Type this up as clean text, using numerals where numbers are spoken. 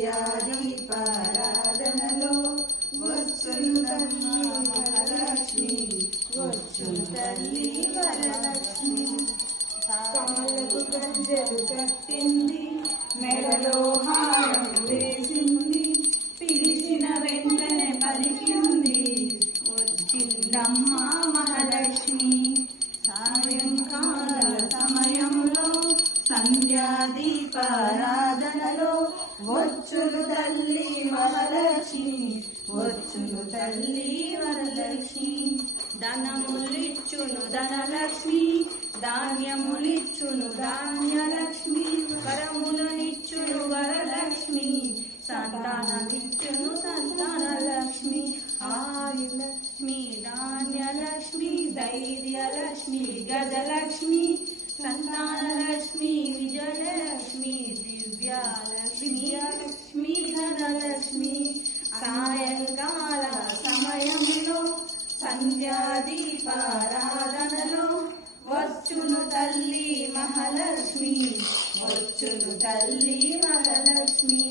సంధ్యాదీపారాధనలో వచ్చును తల్లి వరలక్ష్మి, వచ్చును తల్లి వరలక్ష్మి. కాళ్ళకు గజ్జలు కట్టింది, మెడలో హారం వేసింది, పిలిచిన వెంటనే పలికింది, వచ్చిందమ్మ మహాలక్ష్మి. సాయంకాల సమయంలో సంధ్యాదీపారాధనలో వచ్చును తల్లి వరలక్ష్మి, వచ్చును తల్లి వరలక్ష్మి. ధనములిచ్చును ధనలక్ష్మి, ధాన్యములిచ్చును ధాన్యలక్ష్మి, వరములనిచ్చును వరలక్ష్మి, సంతానమిచ్చును సంతానలక్ష్మి. ఆయులక్ష్మి, ధాన్యలక్ష్మి, ధైర్యలక్ష్మి, గజలక్ష్మి, సంతానలక్ష్మి, విజయలక్ష్మి, దివ్యలక్ష్మి, లక్ష్మి, ధనలక్ష్మి. సాయంకాల సమయంలో సంధ్యాదీపారాధనలో వచ్చును తల్లి మహాలక్ష్మి, వచ్చును తల్లి వరలక్ష్మి.